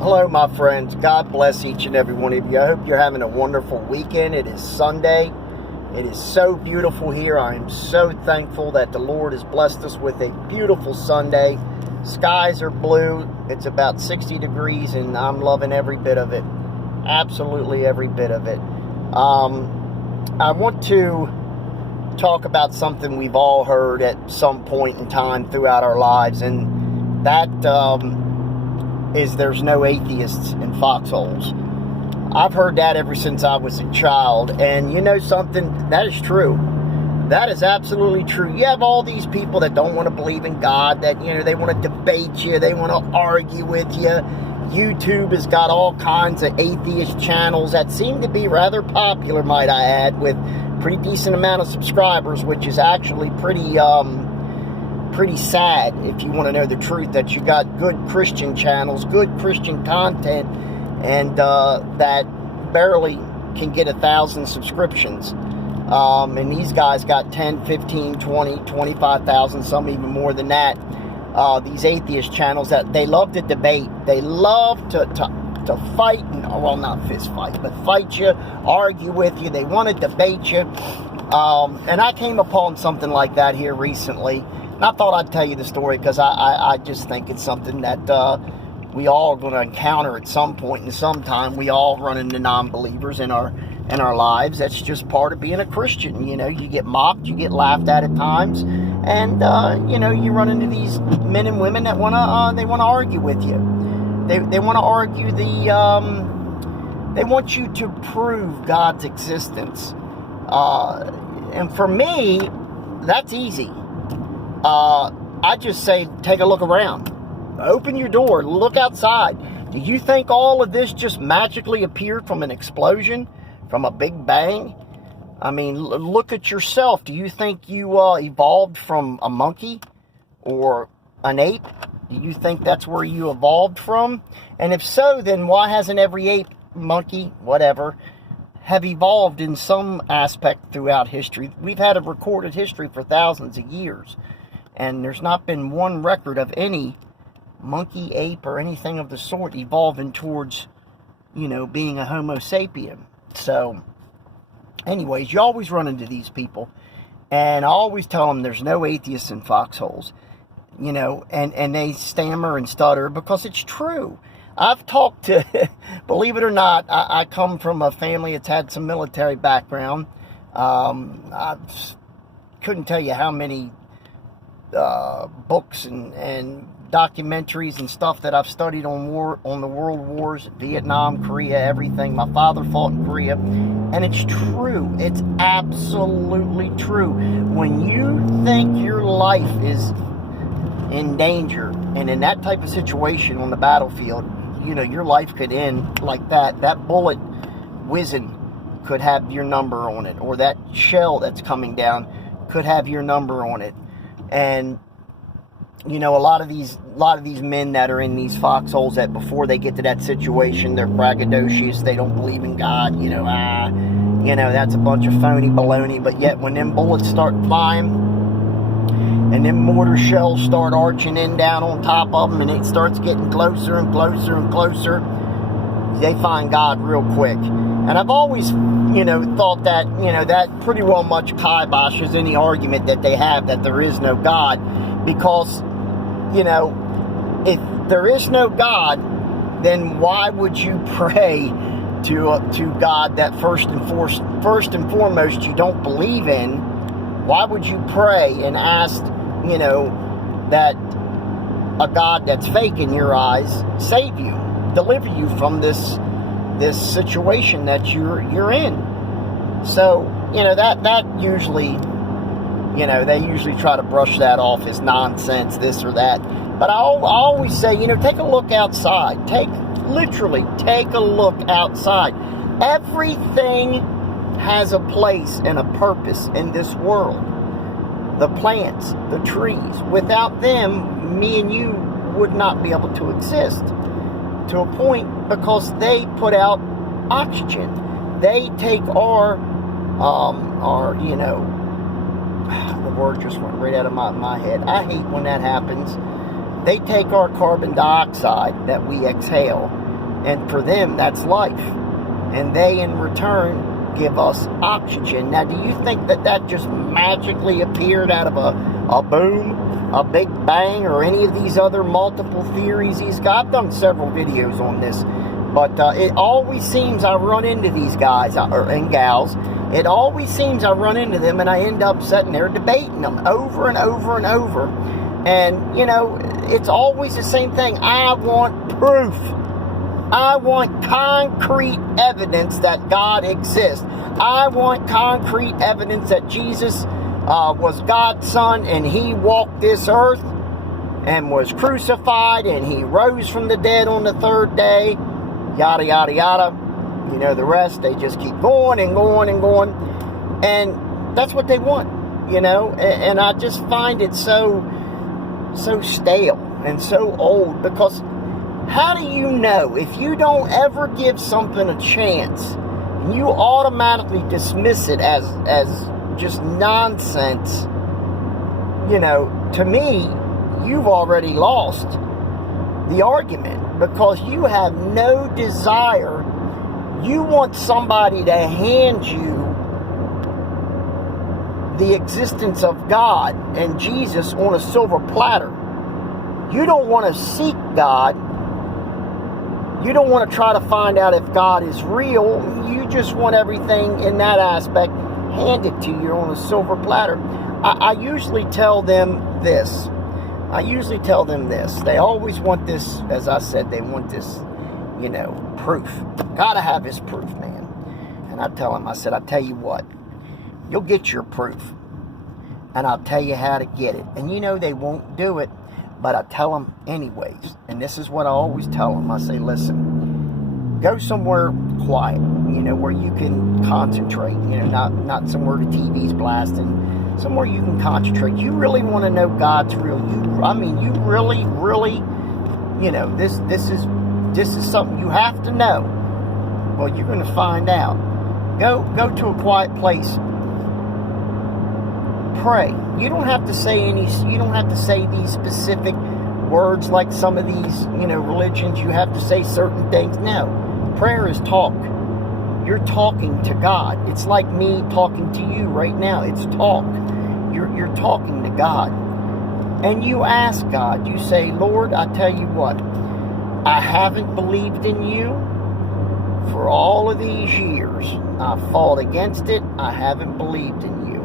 Hello, my friends. God bless each and every one of you. I hope you're having a wonderful weekend. It is Sunday. It is so beautiful here. I am so thankful that the Lord has blessed us with a beautiful Sunday. Skies are blue. It's about 60 degrees, and I'm loving every bit of it. Absolutely every bit of it. I want to talk about something we've all heard at some point in time throughout our lives, and that is there's no atheists in foxholes. I've heard that ever since I was a child, and you know something? That is true. That is absolutely true. You have all these people that don't want to believe in God, that, you know, they want to debate you, they want to argue with you. YouTube has got all kinds of atheist channels that seem to be rather popular, might I add, with pretty decent amount of subscribers, which is actually pretty sad, if you want to know the truth, that you got good Christian channels, good Christian content, and that barely can get 1,000 subscriptions. And these guys got 10, 15, 20, 25,000, some even more than that. These atheist channels that they love to debate. They love to fight, well, not fist fight, but fight you, argue with you. They want to debate you. And I came upon something like that here recently. And I thought I'd tell you the story because I just think it's something that we all are going to encounter at some point in some time. We all run into non-believers in our lives. That's just part of being a Christian. You know, you get mocked, you get laughed at times, and you know, you run into these men and women that want to argue with you. They want to argue they want you to prove God's existence. And for me, that's easy. I just say, take a look around. Open your door, look outside. Do you think all of this just magically appeared from an explosion, from a big bang? I mean, look at yourself. Do you think you evolved from a monkey or an ape? Do you think that's where you evolved from? And if so, then why hasn't every ape, monkey, whatever, have evolved in some aspect throughout history? We've had a recorded history for thousands of years, and there's not been one record of any monkey, ape, or anything of the sort evolving towards, you know, being a Homo sapien. So, anyways, you always run into these people, and I always tell them there's no atheists in foxholes, you know, and they stammer and stutter because it's true. I've talked to, believe it or not, I come from a family that's had some military background. I couldn't tell you how many books and documentaries and stuff that I've studied on the world wars, Vietnam, Korea, everything. My father fought in Korea, and it's true. It's absolutely true. When you think your life is in danger, and in that type of situation on the battlefield, you know, your life could end like that. That bullet whizzing could have your number on it, or that shell that's coming down could have your number on it. And you know, a lot of these men that are in these foxholes, that before they get to that situation, they're braggadocious. They don't believe in God. You know, that's a bunch of phony baloney. But yet, when them bullets start flying and them mortar shells start arching in down on top of them, and it starts getting closer and closer and closer, they find God real quick. And I've always, you know, thought that, you know, that pretty well much kiboshes any argument that they have that there is no God, because, you know, if there is no God, then why would you pray to God that first and foremost you don't believe in? Why would you pray and ask, you know, that a God that's fake in your eyes save you, deliver you from this situation that you're in? So, you know, that usually, you know, they usually try to brush that off as nonsense, this or that. But I always say, you know, take a look outside. Literally take a look outside. Everything has a place and a purpose in this world. The plants, the trees. Without them, me and you would not be able to exist to a point, because they put out oxygen. They take our you know, the word just went right out of my head. I hate when that happens. They take our carbon dioxide that we exhale And for them, that's life. And they, in return, give us oxygen. Now, do you think that that just magically appeared out of a boom, a big bang, or any of these other multiple theories he's got? I've done several videos on this. But it always seems I run into these guys and gals. It always seems I run into them and I end up sitting there debating them over and over and over. And, you know, it's always the same thing. I want proof. I want concrete evidence that God exists. I want concrete evidence that Jesus was God's son and he walked this earth and was crucified and he rose from the dead on the third day. Yada, yada, yada. You know the rest. They just keep going and going and going. And that's what they want, you know. And I just find it so stale and so old, because how do you know if you don't ever give something a chance and you automatically dismiss it as just nonsense? You know, to me, you've already lost the argument, because you have no desire. You want somebody to hand you the existence of God and Jesus on a silver platter. You don't want to seek God. You don't want to try to find out if God is real. You just want everything in that aspect handed to you on a silver platter. I usually tell them this. They always want this, as I said, they want this, you know, proof. Gotta have his proof, man. And I tell them, I said, I tell you what, you'll get your proof. And I'll tell you how to get it. And you know they won't do it, but I tell them anyways. And this is what I always tell them. I say, listen, go somewhere quiet, you know, where you can concentrate, you know, not somewhere the TV's blasting. Somewhere you can concentrate. You really want to know God's real. You really, you know, this is something you have to know. Well, you're going to find out. Go to a quiet place. Pray. You don't have to say these specific words like some of these, you know, religions. You have to say certain things. No. Prayer is talk. You're talking to God. It's like me talking to you right now. It's talk. You're talking to God. And you ask God. You say, Lord, I tell you what. I haven't believed in you for all of these years. I fought against it. I haven't believed in you.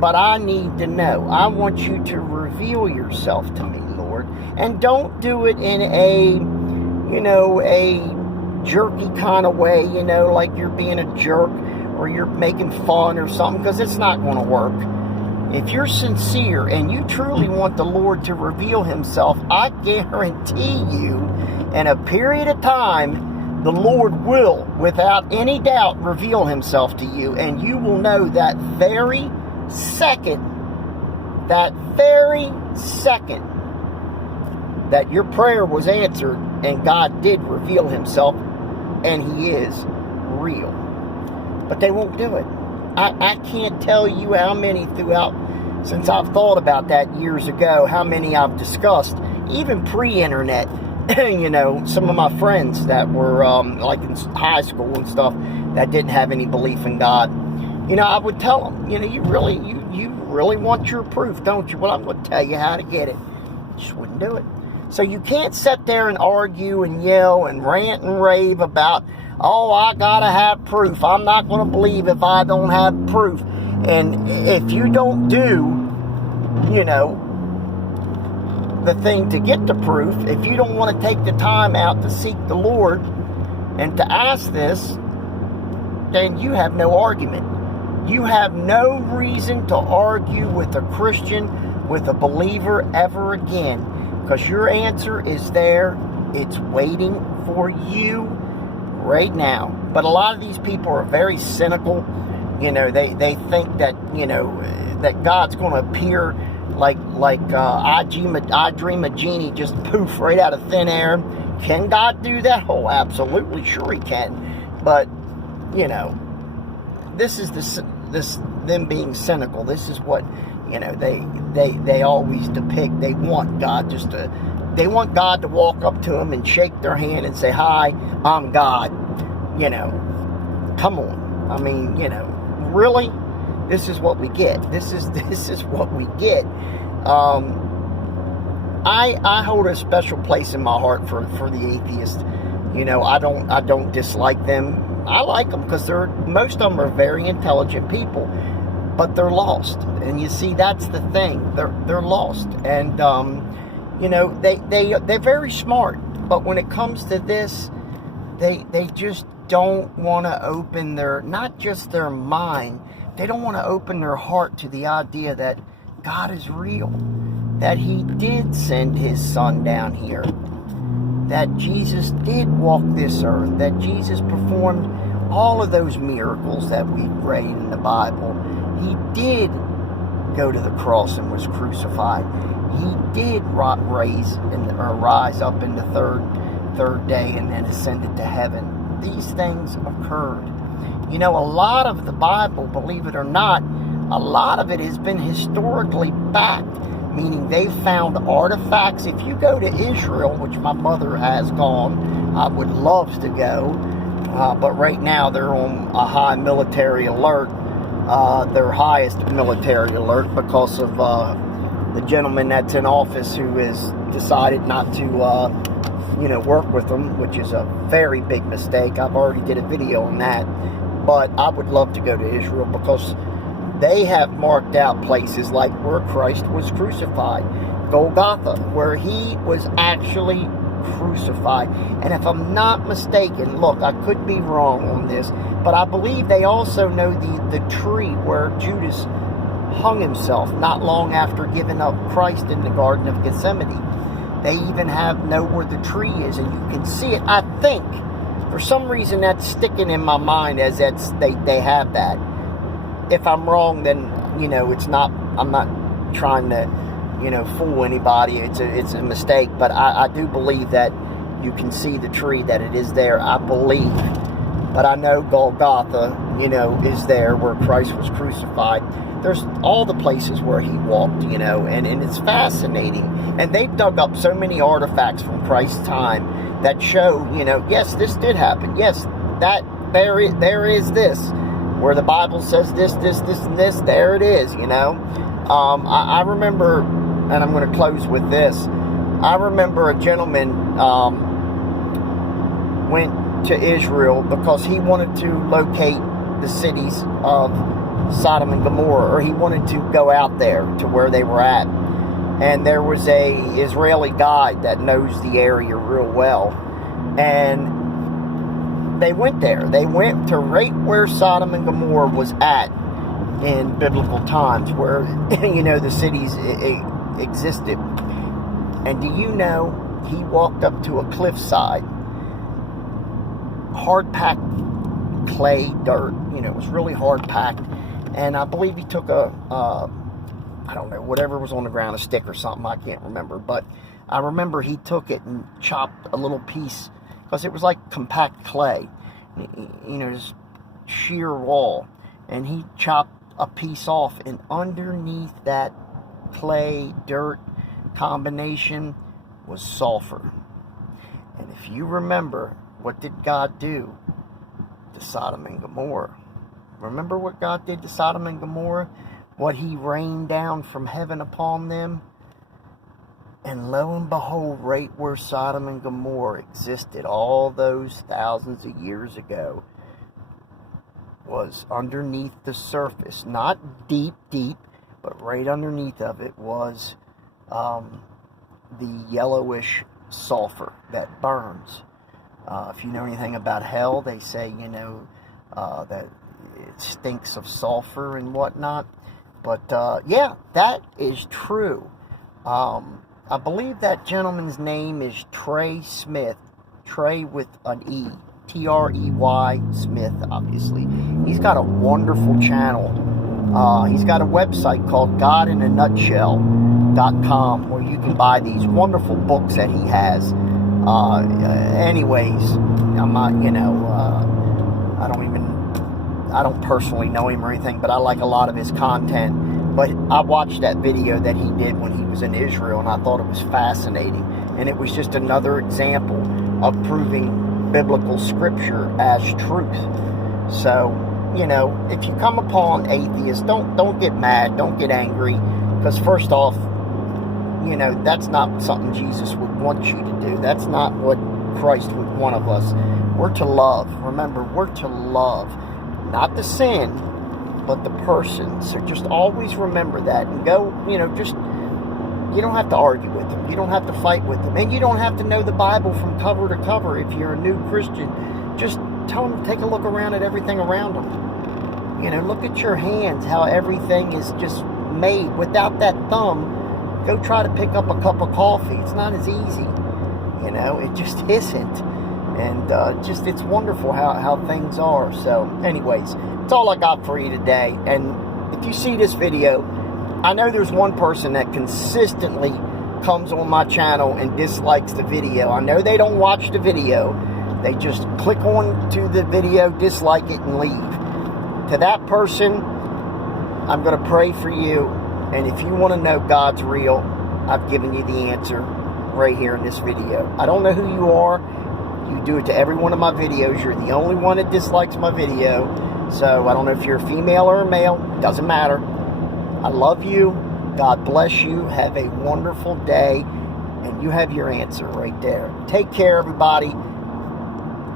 But I need to know. I want you to reveal yourself to me, Lord. And don't do it in a, you know, a jerky kind of way, you know, like you're being a jerk or you're making fun or something, because it's not going to work. If you're sincere and you truly want the Lord to reveal himself, I guarantee you, in a period of time, the Lord will, without any doubt, reveal himself to you, and you will know that very second that your prayer was answered and God did reveal himself, and he is real. But they won't do it. I can't tell you how many since I've thought about that years ago, how many I've discussed, even pre-internet. You know, some of my friends that were like in high school and stuff that didn't have any belief in God. You know, I would tell them, you know, you really want your proof, don't you? Well, I'm going to tell you how to get it. Just wouldn't do it. So you can't sit there and argue and yell and rant and rave about, oh, I gotta have proof. I'm not going to believe if I don't have proof. And if you don't do, you know, the thing to get the proof, if you don't want to take the time out to seek the Lord and to ask this, then you have no argument. You have no reason to argue with a Christian, with a believer ever again, because your answer is there. It's waiting for you right now. But a lot of these people are very cynical. You know, they think that, you know, that God's going to appear like I Dream a Genie, just poof, right out of thin air. Can God do that? Oh, absolutely, sure he can. But, you know, this is them being cynical. This is what, you know, they always depict. They want God just to They want God to walk up to them and shake their hand and say, "Hi, I'm God." You know, come on. I mean, you know, really? This is what we get. This is what we get. I hold a special place in my heart for the atheists. You know, I don't dislike them. I like them because most of them are very intelligent people, but they're lost. And you see, that's the thing. They're lost, and you know, they're very smart, but when it comes to this, they just don't want to open not just their mind. They don't want to open their heart to the idea that God is real, that He did send His Son down here, that Jesus did walk this earth, that Jesus performed all of those miracles that we read in the Bible. He did go to the cross and was crucified. He did rise up in the third day and then ascended to heaven. These things occurred. You know, a lot of the Bible, believe it or not, a lot of it has been historically backed, meaning they've found artifacts. If you go to Israel, which my mother has gone, I would love to go, but right now they're on a high military alert, their highest military alert, because of the gentleman that's in office who has decided not to you know, work with them, which is a very big mistake. I've already did a video on that, but I would love to go to Israel because they have marked out places like where Christ was crucified, Golgotha, where He was actually crucified. And if I'm not mistaken, look, I could be wrong on this, but I believe they also know the tree where Judas hung himself not long after giving up Christ in the Garden of Gethsemane. They even know where the tree is, and you can see it. I think, for some reason, that's sticking in my mind as they have that. If I'm wrong, then, you know, it's not. I'm not trying to, you know, fool anybody. It's a mistake, but I do believe that you can see the tree, that it is there. I believe, but I know Golgotha, you know, is there where Christ was crucified. There's all the places where He walked, you know, and it's fascinating. And they've dug up so many artifacts from Christ's time that show, you know, yes, this did happen. Yes, there is this, where the Bible says this, and this. There it is, you know. I remember, and I'm going to close with this. I remember a gentleman went to Israel because he wanted to locate the cities of Sodom and Gomorrah, or he wanted to go out there to where they were at. And there was a Israeli guide that knows the area real well. And they went there. They went to right where Sodom and Gomorrah was at in biblical times, where, you know, the cities existed. And do you know, he walked up to a cliffside, hard-packed clay, dirt. You know, it was really hard-packed. And I believe he took I don't know, whatever was on the ground, a stick or something, I can't remember. But I remember he took it and chopped a little piece, because it was like compact clay, you know, just sheer wall. And he chopped a piece off, and underneath that clay, dirt combination was sulfur. And if you remember, what did God do to Sodom and Gomorrah? Remember what God did to Sodom and Gomorrah? What He rained down from heaven upon them? And lo and behold, right where Sodom and Gomorrah existed all those thousands of years ago, was underneath the surface, not deep, but right underneath of it was the yellowish sulfur that burns. If you know anything about hell, they say, you know, that it stinks of sulfur and whatnot. But yeah, that is true. I believe that gentleman's name is Trey Smith. Trey with an E. Trey Smith, obviously. He's got a wonderful channel. He's got a website called godinanutshell.com, where you can buy these wonderful books that he has. Anyways, I'm not, you know, I don't personally know him or anything, but I like a lot of his content. But I watched that video that he did when he was in Israel, and I thought it was fascinating. And it was just another example of proving biblical scripture as truth. So, you know, if you come upon atheists, don't get mad, don't get angry, because first off, you know, that's not something Jesus would want you to do. That's not what Christ would want of us. We're to love. Remember, we're to love, not the sin, but the person. So just always remember that, and go, you know, just, you don't have to argue with them. You don't have to fight with them. And you don't have to know the Bible from cover to cover if you're a new Christian. Just tell them to take a look around at everything around them. You know, look at your hands, how everything is just made. Without that thumb, go try to pick up a cup of coffee. It's not as easy. You know, it just isn't. And just, it's wonderful how things are. So, anyways, that's all I got for you today. And if you see this video, I know there's one person that consistently comes on my channel and dislikes the video. I know they don't watch the video. They just click on to the video, dislike it, and leave. To that person, I'm going to pray for you. And if you want to know God's real, I've given you the answer right here in this video. I don't know who you are. You do it to every one of my videos. You're the only one that dislikes my video. So I don't know if you're a female or a male. Doesn't matter. I love you. God bless you. Have a wonderful day. And you have your answer right there. Take care, everybody.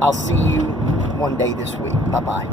I'll see you one day this week. Bye-bye.